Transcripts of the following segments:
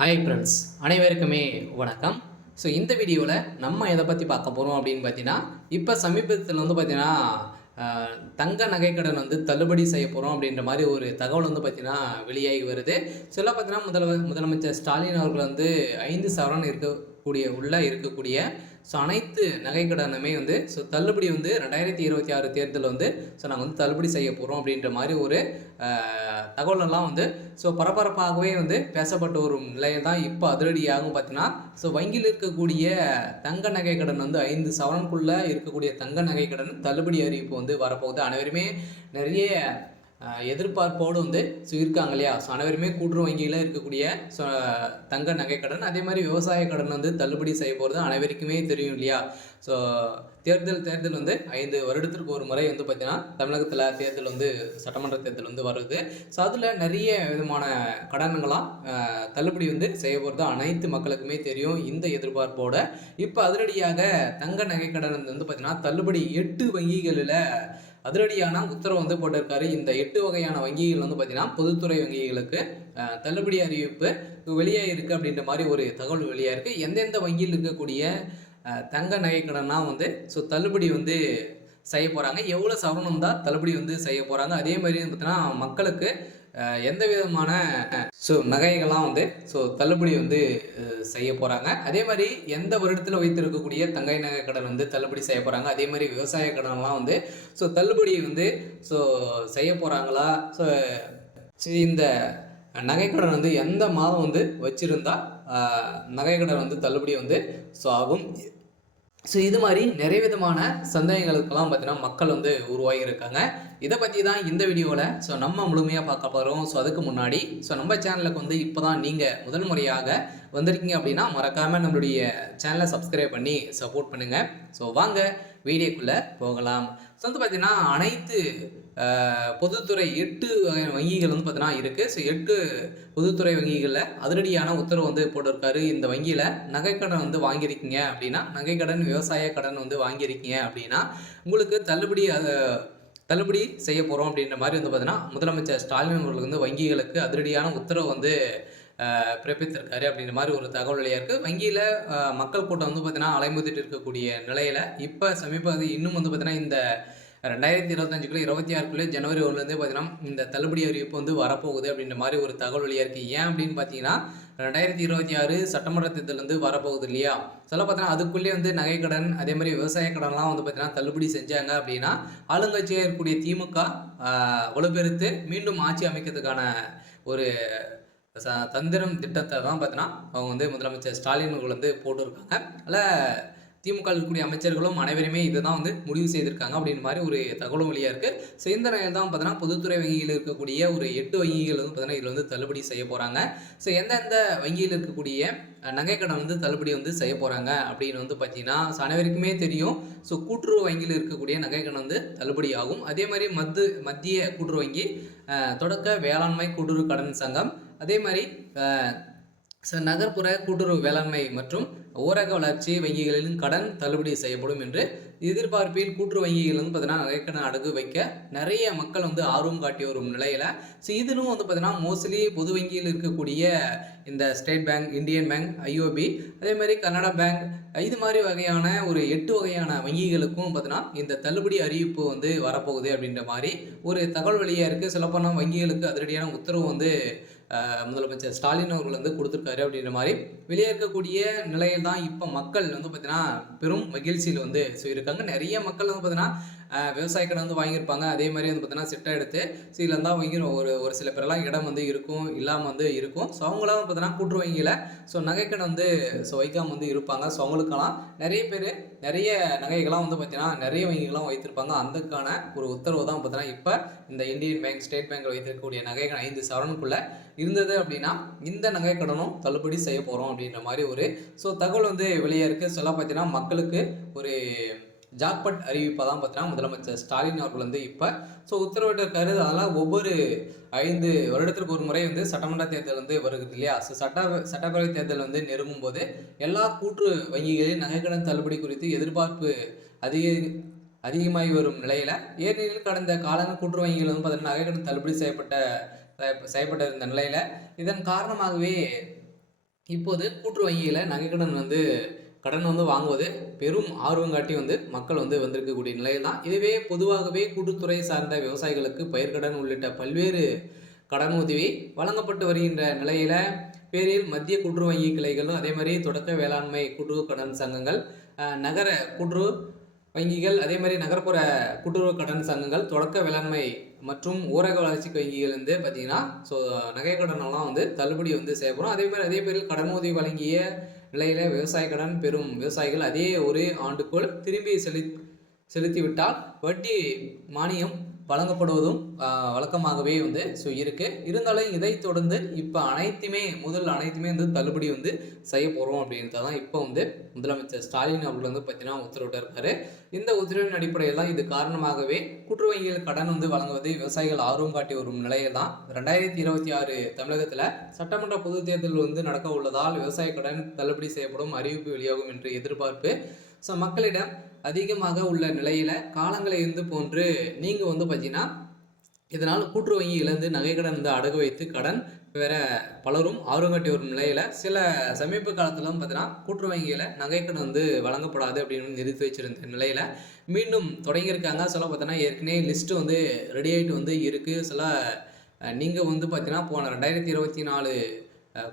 Hi friends, அனைவருக்குமே வணக்கம். இந்த வீடியோவில் நம்ம எதை பற்றி பார்க்க போகிறோம் அப்படின்னு பார்த்தீங்கன்னா, இப்போ சமீபத்தில் பார்த்தீங்கன்னா தங்க நகைக்கடன் தள்ளுபடி செய்ய போகிறோம் அப்படின்ற மாதிரி ஒரு தகவல் பார்த்தீங்கன்னா வெளியாகி வருது. இதெல்லாம் பார்த்தீங்கன்னா முதலமைச்சர் ஸ்டாலின் அவர்கள் 5 சவரன் இருக்கக்கூடிய அனைத்து நகைக்கடனுமே தள்ளுபடி 2026 தேர்தல் நாங்கள் தள்ளுபடி செய்ய போகிறோம் அப்படின்ற மாதிரி ஒரு தகவலெல்லாம் பரபரப்பாகவே பேசப்பட்ட ஒரு நிலையில் தான் இப்போ அதிரடியாகவும் பார்த்தீங்கன்னா வங்கியில் இருக்கக்கூடிய தங்க நகைக்கடன் 5 சவரனுக்குள்ளே இருக்கக்கூடிய தங்க நகைக்கடன் தள்ளுபடி அறிவிப்பு வரப்போகுது. அனைவருமே நிறைய எதிர்பார்ப்போடு இருக்காங்க இல்லையா? அனைவருமே கூட்டுறவு வங்கியில் இருக்கக்கூடிய தங்க நகைக்கடன், அதே மாதிரி விவசாய கடன் தள்ளுபடி செய்ய போகிறது அனைவருக்குமே தெரியும் இல்லையா? தேர்தல் 5 வருடத்திற்கு ஒரு முறை பார்த்தீங்கன்னா தமிழகத்தில் தேர்தல் சட்டமன்ற தேர்தல் வருது. அதில் நிறைய விதமான கடன்களாம் தள்ளுபடி செய்ய போகிறது அனைத்து மக்களுக்குமே தெரியும். இந்த எதிர்பார்ப்போட இப்போ அதிரடியாக தங்க நகைக்கடன் பார்த்தீங்கன்னா தள்ளுபடி 8 வங்கிகளில் அதிரடியான உத்தரவு போட்டிருக்காரு. இந்த 8 வகையான வங்கிகள் பார்த்தீங்கன்னா பொதுத்துறை வங்கிகளுக்கு தள்ளுபடி அறிவிப்பு வெளியாக இருக்குது அப்படின்ற மாதிரி ஒரு தகவல் வெளியாக இருக்குது. எந்தெந்த வங்கியில் இருக்கக்கூடிய தங்க நகைக்கடன்லாம் தள்ளுபடி செய்ய போகிறாங்க, எவ்வளோ சவரனம் தான் தள்ளுபடி செய்ய போகிறாங்க, அதே மாதிரி பார்த்தீங்கன்னா மக்களுக்கு எந்த விதமான நகைகள்லாம் தள்ளுபடி செய்ய போகிறாங்க, அதே மாதிரி எந்த வருடத்தில் வைத்திருக்கக்கூடிய தங்கை நகை கடன் தள்ளுபடி செய்ய போகிறாங்க, அதே மாதிரி விவசாய கடன்லாம் தள்ளுபடி செய்ய போகிறாங்களா, இந்த நகைக்கடன் எந்த மாதம் வச்சுருந்தா நகைக்கடன் தள்ளுபடி ஆகும். இது மாதிரி நிறைய விதமான சந்தேகங்களுக்கெல்லாம் பார்த்தீங்கன்னா மக்கள் உருவாகி இருக்காங்க. இதை பற்றி தான் இந்த வீடியோவில் நம்ம முழுமையாக பார்க்க போகிறோம். அதுக்கு முன்னாடி நம்ம சேனலுக்கு இப்போ தான் நீங்கள் முதல் முறையாக வந்திருக்கீங்க அப்படின்னா மறக்காமல் நம்மளுடைய சேனலை சப்ஸ்கிரைப் பண்ணி சப்போர்ட் பண்ணுங்கள். வாங்க வீடியோக்குள்ளே போகலாம். பார்த்தீங்கன்னா அனைத்து பொதுத்துறை 8 வங்கிகள் பார்த்தீங்கன்னா இருக்குது. 8 பொதுத்துறை வங்கிகளில் அதிரடியான உத்தரவு போட்டிருக்காரு. இந்த வங்கியில் நகைக்கடன் வாங்கியிருக்கீங்க அப்படின்னா, நகைக்கடன் விவசாய கடன் வாங்கியிருக்கீங்க அப்படின்னா உங்களுக்கு தள்ளுபடி செய்ய போகிறோம் அப்படின்ற மாதிரி பார்த்தீங்கன்னா முதலமைச்சர் ஸ்டாலின் அவர்கள் வங்கிகளுக்கு அதிரடியான உத்தரவு பிறப்பித்திருக்காரு அப்படின்ற மாதிரி ஒரு தகவல் வெளியாக இருக்குது. வங்கியில் மக்கள் கூட்டம் பார்த்தீங்கன்னா அலைமோதிட்டு இருக்கக்கூடிய நிலையில் இப்போ சமீபத்தில் இன்னும் பார்த்தீங்கன்னா இந்த 2025 26 ஜனவரி 1 பார்த்தீங்கன்னா இந்த தள்ளுபடி அறிவிப்பு வரப்போகுது அப்படின்ற மாதிரி ஒரு தகவல் வெளியாக இருக்குது. ஏன் அப்படின்னு பார்த்தீங்கன்னா 2026 சட்டமன்ற தேர்தல் வரப்போகுது இல்லையா? பார்த்தீங்கன்னா அதுக்குள்ளேயே நகைக்கடன், அதே மாதிரி விவசாய கடன்லாம் பார்த்தீங்கன்னா தள்ளுபடி செஞ்சாங்க அப்படின்னா ஆளுங்கட்சியாக இருக்கக்கூடிய திமுக வலுப்பெருத்து மீண்டும் ஆட்சி அமைக்கிறதுக்கான ஒரு தந்திரம் திட்டத்தை தான் பார்த்தீங்கன்னா அவங்க முதலமைச்சர் ஸ்டாலின் அவர்கள் போட்டிருக்காங்க. அதில் திமுக இருக்கக்கூடிய அமைச்சர்களும் அனைவருமே இதை தான் முடிவு செய்திருக்காங்க அப்படின்னு மாதிரி ஒரு தகவலும் வெளியாக இருக்குது. இந்த நிலையில் தான் பார்த்தீங்கன்னா பொதுத்துறை வங்கியில் இருக்கக்கூடிய ஒரு 8 வங்கிகள் பார்த்தீங்கன்னா இதில் தள்ளுபடி செய்ய போகிறாங்க. எந்தெந்த வங்கியில் இருக்கக்கூடிய நகைக்கடன் தள்ளுபடி செய்ய போகிறாங்க அப்படின்னு பார்த்தீங்கன்னா அனைவருக்குமே தெரியும். கூட்டுறவு வங்கியில் இருக்கக்கூடிய நகைக்கடன் தள்ளுபடி ஆகும். அதே மாதிரி மத்திய கூட்டுறவு வங்கி, தொடக்க வேளாண்மை கூட்டுறவு கடன் சங்கம், அதே மாதிரி நகர்ப்புற கூட்டுறவு வேளாண்மை மற்றும் ஊரக வளர்ச்சி வங்கிகளின் கடன் தள்ளுபடி செய்யப்படும் என்று எதிர்பார்ப்பில் கூட்டுறவு வங்கிகள் பார்த்தீங்கன்னா நகைக்கடன் அடகு வைக்க நிறைய மக்கள் ஆர்வம் காட்டி வரும் நிலையில் இதிலும் பார்த்தீங்கன்னா மோஸ்ட்லி பொது வங்கியில் இருக்கக்கூடிய இந்த state bank, Indian bank, IOB, அதே மாதிரி கனடா பேங்க், இது மாதிரி வகையான ஒரு 8 வகையான வங்கிகளுக்கும் பார்த்தீங்கன்னா இந்த தள்ளுபடி அறிவிப்பு வரப்போகுது அப்படின்ற மாதிரி ஒரு தகவல் வெளியாக இருக்குது. சொல்லப்போனால் வங்கிகளுக்கு அதிரடியான உத்தரவு முதலமைச்சர் ஸ்டாலின் அவர்கள் கொடுத்துருக்காரு அப்படின்ற மாதிரி வெளியே இருக்கக்கூடிய நிலையில் தான் இப்போ மக்கள் பார்த்தீங்கன்னா பெரும் மகிழ்ச்சியில் இருக்காங்க. நிறைய மக்கள் பார்த்தீங்கன்னா விவசாய கடன் வாங்கியிருப்பாங்க. அதே மாதிரி பார்த்தீங்கன்னா சிட்டை எடுத்து இதில் தான் வாங்கி ஒரு சில பேரெல்லாம் இடம் இருக்கும், இல்லாமல் இருக்கும். அவங்களாம் பார்த்தீங்கன்னா கூட்டுறவு வங்கியில் நகைக்கடன் வைக்காமல் இருப்பாங்க. அவங்களுக்கெல்லாம் நிறைய பேர் நிறைய நகைகள்லாம் பார்த்தீங்கன்னா நிறைய வங்கிகள்லாம் வைத்திருப்பாங்க. அதுக்கான ஒரு உத்தரவு தான் பார்த்தீங்கன்னா இப்போ இந்த இந்தியன் பேங்க், ஸ்டேட் பேங்க் வைத்திருக்கக்கூடிய நகைகள் 5 சவரனுக்குள்ளே இருந்தது அப்படின்னா இந்த நகைக்கடனும் தள்ளுபடி செய்ய போகிறோம் அப்படின்ற மாதிரி ஒரு தகவல் வெளியே இருக்குது. பார்த்தீங்கன்னா மக்களுக்கு ஒரு ஜாக்பாட் அறிவிப்பை தான் பார்த்தீங்கன்னா முதலமைச்சர் ஸ்டாலின் அவர்கள் இப்போ உத்தரவிட்டிருக்காரு. அதெல்லாம் ஒவ்வொரு 5 வருடத்திற்கு ஒரு முறை சட்டமன்ற தேர்தல் வருகிறது இல்லையா? சட்டப்பேரவை தேர்தல் நெருங்கும் போது எல்லா கூட்டு வங்கிகளின் நகைக்கடன் தள்ளுபடி குறித்து எதிர்பார்ப்பு அதிகமாகி வரும் நிலையில் ஏனெனில் கடந்த காலங்கள் கூட்டுறவு வங்கிகள் பார்த்தீங்கன்னா நகைக்கடன் தள்ளுபடி செய்யப்பட்ட இருந்த நிலையில் இதன் காரணமாகவே இப்போது கூட்டுறவு வங்கியில நகைக்கடன் வந்து கடன் வந்து வாங்குவது பெரும் ஆர்வம் காட்டி வந்து மக்கள் வந்து வந்திருக்கக்கூடிய நிலையில் தான். இதுவே பொதுவாகவே கூட்டுத்துறை சார்ந்த விவசாயிகளுக்கு பயிர்க்கடன் உள்ளிட்ட பல்வேறு கடன் உதவி வழங்கப்பட்டு வருகின்ற நிலையில பேரில் மத்திய கூட்டுறவு வங்கி கிளைகளும் அதே மாதிரி தொடக்க வேளாண்மை கூட்டுறவு கடன் சங்கங்கள், நகர கூட்டுறவு வங்கிகள், அதே மாதிரி நகர்ப்புற கூட்டுறவு கடன் சங்கங்கள், தொடக்க வேளாண்மை மற்றும் ஊரக வளர்ச்சி வங்கிகள் வந்து பார்த்தீங்கன்னா, ஸோ நகை கடனெல்லாம் வந்து தள்ளுபடி வந்து செய்யப்படும். அதே மாதிரி அதே பேரில் கடன் உதவி வழங்கிய நிலையில விவசாய கடன் பெறும் விவசாயிகள் அதே ஒரு ஆண்டுக்குள் திரும்பி செலுத்திவிட்டால் வட்டி மானியம் வழங்கப்படுவதும் வழக்கமாகவே வந்து இருக்கு. இருந்தாலும் இதை தொடர்ந்து இப்போ அனைத்துமே வந்து தள்ளுபடி வந்து செய்ய போகிறோம் அப்படின்றத தான் இப்போ வந்து முதலமைச்சர் ஸ்டாலின் அவர்கள் வந்து பார்த்தீங்கன்னா உத்தரவிட்டிருக்காரு. இந்த உத்தரவின் அடிப்படையில் தான் இது காரணமாகவே கூட்டுறவு வங்கிகள் கடன் வந்து வழங்குவதை விவசாயிகள் ஆர்வம் காட்டி வரும் நிலையில் தான் 2026 தமிழகத்தில் சட்டமன்ற பொதுத் தேர்தல் வந்து நடக்க உள்ளதால் விவசாய கடன் தள்ளுபடி செய்யப்படும் அறிவிப்பு வெளியாகும் என்று எதிர்பார்ப்பு மக்களிடம் அதிகமாக உள்ள நிலையில காலங்களை இருந்து போன்று நீங்க வந்து பார்த்தீங்கன்னா இதனால் கூட்டுறவு வங்கி இழந்து நகைக்கடன் வந்து அடகு வைத்து கடன் வேற பலரும் ஆர்வம் காட்டி வரும் நிலையில சில சமீப காலத்துல பார்த்தீங்கன்னா கூட்டுறவு வங்கியில நகைக்கடன் வந்து வழங்கப்படாது அப்படின்னு நிறுத்தி வச்சிருந்த நிலையில மீண்டும் தொடங்கியிருக்காங்க. சில பார்த்தீங்கன்னா ஏற்கனவே லிஸ்ட் வந்து ரெடி ஆகிட்டு வந்து இருக்கு. சில நீங்க வந்து பார்த்தீங்கன்னா போன 2024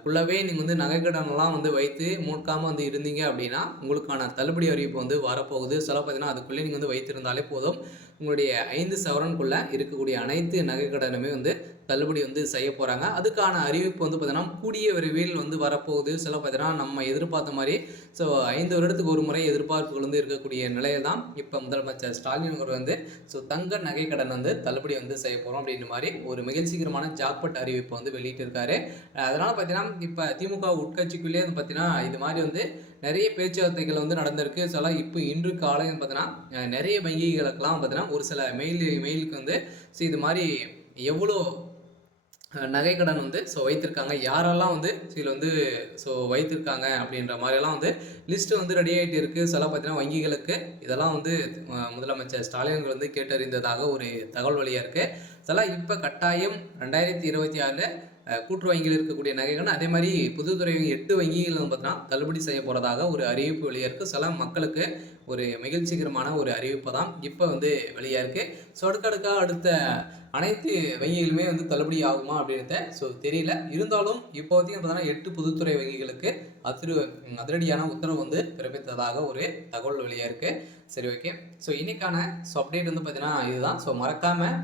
குள்ளவே நீங்கள் வந்து நகைக்கடனெல்லாம் வந்து வைத்து மூட்காமல் வந்து இருந்தீங்க அப்படின்னா உங்களுக்கான தள்ளுபடி அறிவிப்பு வந்து வரப்போகுது. சில பார்த்தீங்கன்னா அதுக்குள்ளே நீங்கள் வந்து வைத்திருந்தாலே போதும். உங்களுடைய 5 சவரனுக்குள்ளே இருக்கக்கூடிய அனைத்து நகைக்கடனுமே வந்து தள்ளுபடி வந்து செய்ய போகிறாங்க. அதுக்கான அறிவிப்பு வந்து பார்த்தீங்கன்னா கூடிய விரைவில் வந்து வரப்போகுது. சில பார்த்தீங்கன்னா நம்ம எதிர்பார்த்த மாதிரி 5 வருடத்துக்கு ஒரு முறை எதிர்பார்ப்புகள் வந்து இருக்கக்கூடிய நிலையில் தான் இப்போ முதலமைச்சர் ஸ்டாலின் அவர் வந்து தங்க நகைக்கடன் வந்து தள்ளுபடி வந்து செய்ய போகிறோம் அப்படின்ற மாதிரி ஒரு மகிழ்ச்சிகரமான ஜாக்பாட் அறிவிப்பை வந்து வெளியிட்டிருக்காரு. அதனால் பார்த்தீங்கன்னா இப்போ திமுக உட்கட்சிக்குள்ளேயே வந்து பார்த்தீங்கன்னா இது மாதிரி வந்து நிறைய பேச்சுவார்த்தைகள் வந்து நடந்திருக்கு. இப்போ இன்று காலை பார்த்தீங்கன்னா நிறைய வங்கிகளுக்கெல்லாம் பார்த்தீங்கன்னா ஒரு சில மெயிலுக்கு வந்து இது மாதிரி எவ்வளோ நகைக்கடன் வந்து வைத்திருக்காங்க, யாரெல்லாம் வந்து இதில் வந்து வைத்திருக்காங்க அப்படின்ற மாதிரியெல்லாம் வந்து லிஸ்ட்டு வந்து ரெடி ஆகிட்டு இருக்குது. சில பார்த்தீங்கன்னா வங்கிகளுக்கு இதெல்லாம் வந்து முதலமைச்சர் ஸ்டாலின் வந்து கேட்டறிந்ததாக ஒரு தகவல் வழியாக இருக்குது. இதெல்லாம் இப்போ கட்டாயம் 2026 கூட்டுறவு வங்கியில் இருக்கக்கூடிய நகைகள் அதே மாதிரி பொதுத்துறை 8 வங்கிகள் பார்த்தீங்கன்னா தள்ளுபடி செய்ய போகிறதாக ஒரு அறிவிப்பு வெளியாக இருக்குது. சில மக்களுக்கு ஒரு மகிழ்ச்சிகரமான ஒரு அறிவிப்பு தான் இப்போ வந்து வெளியாக இருக்குது. அடுத்த அனைத்து வங்கிகளுமே வந்து தள்ளுபடி ஆகுமா அப்படின்றத தெரியல. இருந்தாலும் இப்போதைக்கு பார்த்தீங்கன்னா 8 பொதுத்துறை வங்கிகளுக்கு அதிரடியான உத்தரவு வந்து பிறப்பித்ததாக ஒரு தகவல் வெளியாக இருக்குது. சரி, ஓகே. இன்னைக்கான அப்டேட் வந்து பார்த்தீங்கன்னா இதுதான். மறக்காமல்